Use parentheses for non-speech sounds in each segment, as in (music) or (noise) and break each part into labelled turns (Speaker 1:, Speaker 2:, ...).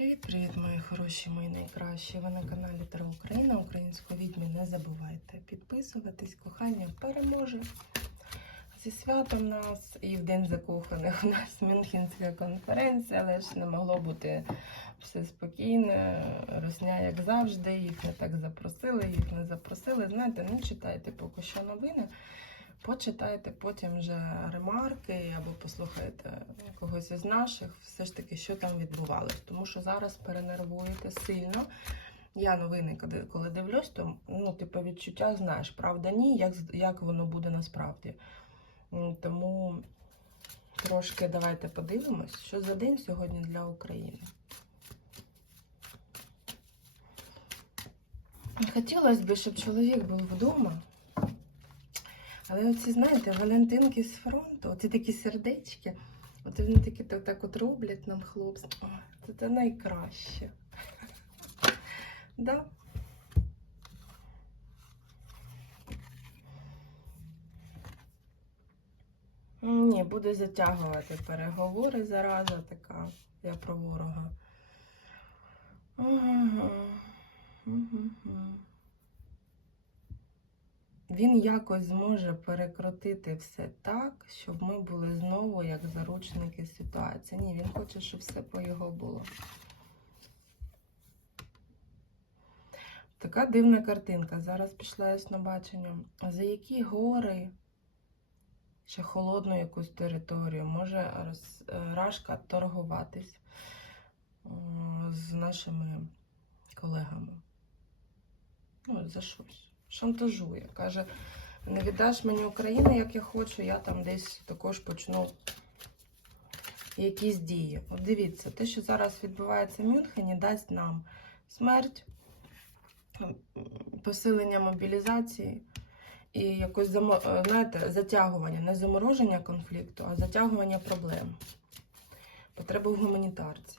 Speaker 1: Привіт-привіт, мої хороші, мої найкращі. Ви на каналі Таро Україна, українську відьмі. Не забувайте підписуватись, кохання переможе. Зі святом нас і в День закоханих у нас Мюнхенська конференція, але ж не могло бути все спокійно. Росня, як завжди, їх не так запросили, їх не запросили. Знаєте, не читайте поки що новини. Почитайте потім вже ремарки або послухайте когось із наших, все ж таки, що там відбувалось. Тому що зараз перенервуєте сильно. Я новини, коли- дивлюсь, то ну, типу, відчуття знаєш, правда, ні, як, як воно буде насправді. Тому трошки давайте подивимось, що за день сьогодні для України. Хотілося б, щоб чоловік був вдома. Але оці, знаєте, Валентинки з фронту, оці такі сердечки, от вони такі так, так от роблять нам хлопці. Це, це найкраще. Да? Ні, буду затягувати переговори зараза така. Я про ворога. Ага. Мгм. Він якось зможе перекрутити все так, щоб ми були знову як заручники ситуації. Ні, він хоче, щоб все по його було. Така дивна картинка. Зараз пішла яснобачення. За які гори, ще холодну якусь територію, може роз- Рашка торгуватись з нашими колегами? Ну, за щось. Шантажує. Каже, не віддаш мені Україну, як я хочу, я там десь також почну якісь дії. От дивіться, те, що зараз відбувається в Мюнхені, дасть нам смерть, посилення мобілізації і якось знаєте, затягування, не замороження конфлікту, а затягування проблем. Потреба в гуманітарці.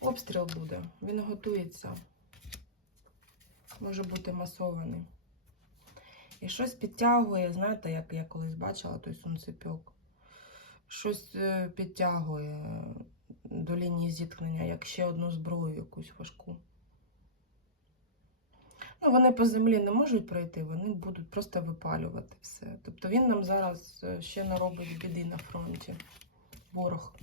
Speaker 1: Обстріл буде, він готується може бути масований. І щось підтягує, знаєте, як я колись бачила той сонцепьок. Щось е, підтягує до лінії зіткнення, як ще одну зброю якусь важку. Ну, вони по землі не можуть пройти, вони будуть просто випалювати все. Тобто він нам зараз е, ще наробить біди на фронті. Ворог.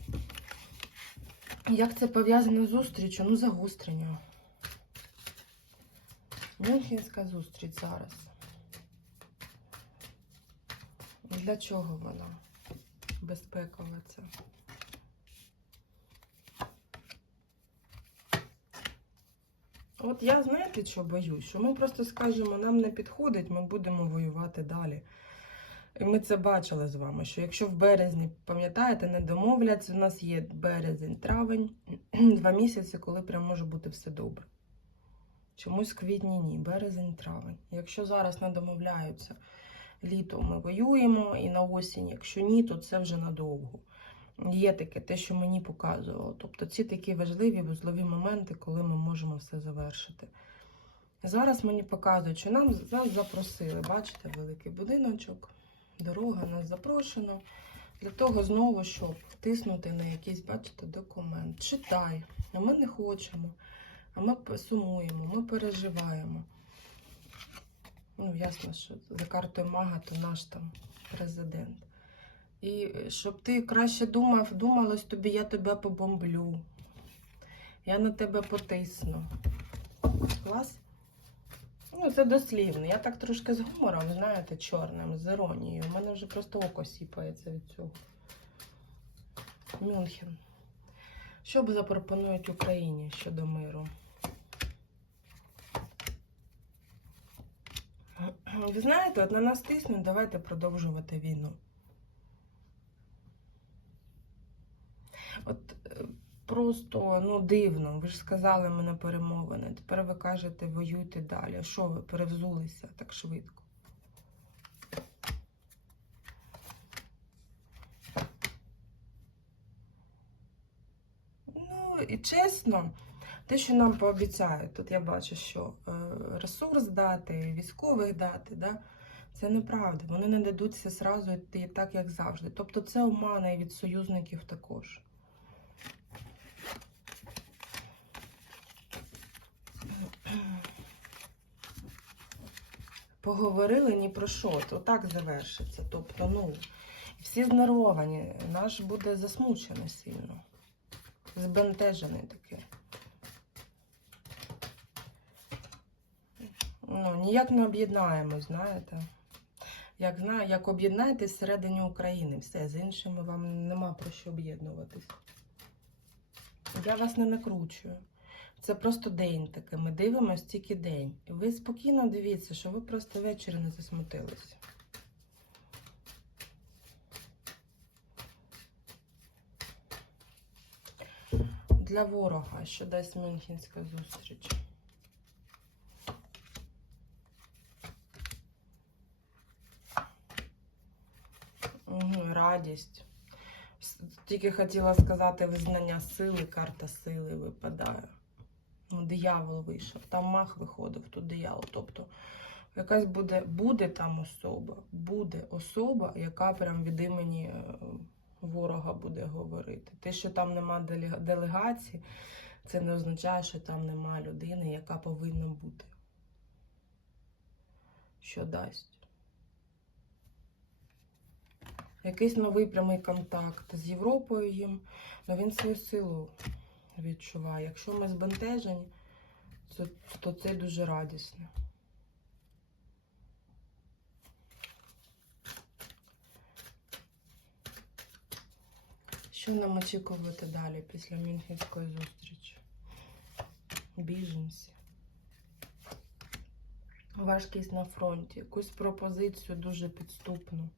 Speaker 1: Як це пов'язано з зустрічю? Ну, загострення. Мюнхенська зустріч зараз. Для чого вона? Безпекова ця. От я знаєте, що боюсь? Що ми просто скажемо, нам не підходить, ми будемо воювати далі. І ми це бачили з вами, що якщо в березні, пам'ятаєте, не домовляться, у нас є березень, травень, (clears throat) два місяці, коли прям може бути все добре. Чомусь квітні ні, березень, травень. Якщо зараз не домовляються, літо ми воюємо, і на осінь, якщо ні, то це вже надовго. Є таке, те, що мені показувало. Тобто ці такі важливі вузлові моменти, коли ми можемо все завершити. Зараз мені показують, що нам нас запросили, бачите, великий будиночок, дорога, нас запрошено. Для того знову, щоб втиснути на якийсь, бачите, документ. Читай, а ми не хочемо. А ми сумуємо, ми переживаємо. Ну, ясно, що за картою мага, то наш там президент. І е, щоб ти краще думав, думалось тобі, я тебе побомблю. Я на тебе потисну. Клас? Ну, це дослівно. Я так трошки з гумором, знаєте, чорним, з іронією. У мене вже просто око сіпається від цього. Мюнхен. Що б запропонують Україні щодо миру? Ви знаєте, от на нас тиснуть, давайте продовжувати війну. От е, просто ну дивно. Ви ж сказали мене перемовини. Тепер ви кажете, воюйте далі. Що ви перевзулися так швидко? і чесно, те, що нам пообіцяють, тут я бачу, що е, ресурс дати, військових дати, да? це неправда. Вони не дадуться сразу йти так, як завжди. Тобто це омана і від союзників також. Поговорили ні про що, то так завершиться. Тобто, ну, всі знервовані, наш буде засмучений сильно. Збентежений такий. Ну, ніяк не об'єднаємо, знаєте. Як знаю, як об'єднаєтесь всередині України, все, з іншими вам нема про що об'єднуватись. Я вас не накручую. Це просто день такий. Ми дивимося тільки день. І ви спокійно дивіться, що ви просто ввечері не засмутилися. Для ворога, що дасть Мюнхенська зустріч. Радість. Тільки хотіла сказати визнання сили, карта сили випадає. Ну, диявол вийшов. Там мах виходив, тут диявол. Тобто якась буде, буде там особа, буде особа, яка прям від імені е, ворога буде говорити. Те, що там нема делега- делегації, це не означає, що там нема людини, яка повинна бути. Що дасть? Якийсь новий прямий контакт з Європою їм, але він свою силу відчуває. Якщо ми збентежені, то це дуже радісно. Що нам очікувати далі після Мюнхенської зустрічі? Біженці. Важкість на фронті, якусь пропозицію дуже підступну.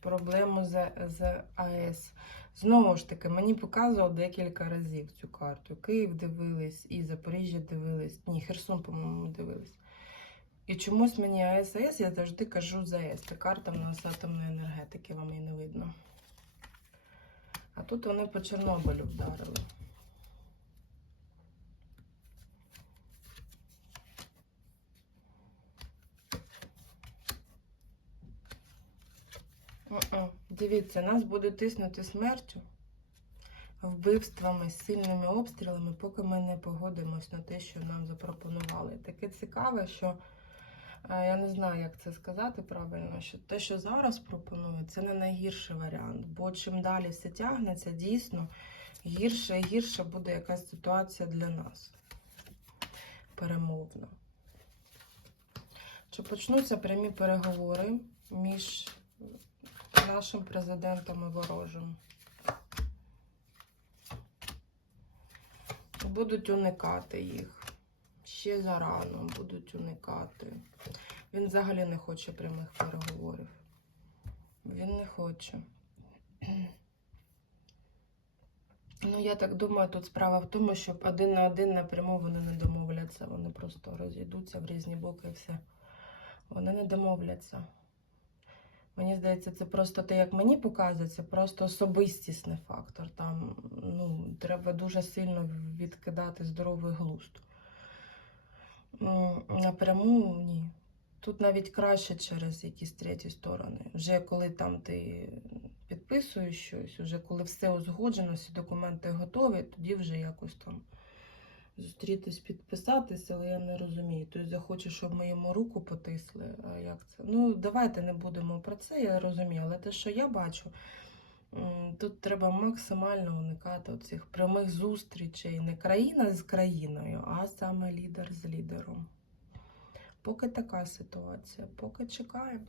Speaker 1: Проблему з, з АЕС. Знову ж таки, мені показував декілька разів цю карту. Київ дивились і Запоріжжя дивились. Ні, Херсон, по-моєму, дивились. І чомусь мені АЕС, АЕС, я завжди кажу за АЕС. Це карта в нас атомної енергетики, вам її не видно. А тут вони по Чорнобилю вдарили. Мгм. Дивіться, нас буде тиснути смертю, вбивствами, сильними обстрілами, поки ми не погодимось на те, що нам запропонували. Таке цікаве, що я не знаю, як це сказати правильно, що те, що зараз пропонують, це не найгірший варіант. Бо чим далі все тягнеться, дійсно гірше і гірше буде якась ситуація для нас. Перемовна. Чи почнуться прямі переговори між нашим президентом і ворожим? Будуть уникати їх. Ще зарано будуть уникати. Він взагалі не хоче прямих переговорів. Він не хоче. (clears throat) Ну, я так думаю, тут справа в тому, що один на один напряму вони не домовляться. Вони просто розійдуться в різні боки і все. Вони не домовляться. Мені здається, це просто те, як мені показує, це просто особистісний фактор. Там ну, треба дуже сильно відкидати здоровий глузд. М, Напряму ні. Тут навіть краще через якісь треті сторони. Вже коли там ти підписуєш щось, вже коли все узгоджено, всі документи готові, тоді вже якось там зустрітись, підписатися, але я не розумію. Тобто захоче, щоб ми йому руку потисли. А як це? Ну, давайте не будемо про це, я розумію. Але те, що я бачу, тут треба максимально уникати цих прямих зустрічей. Не країна з країною, а саме лідер з лідером. Поки така ситуація, поки чекаємо.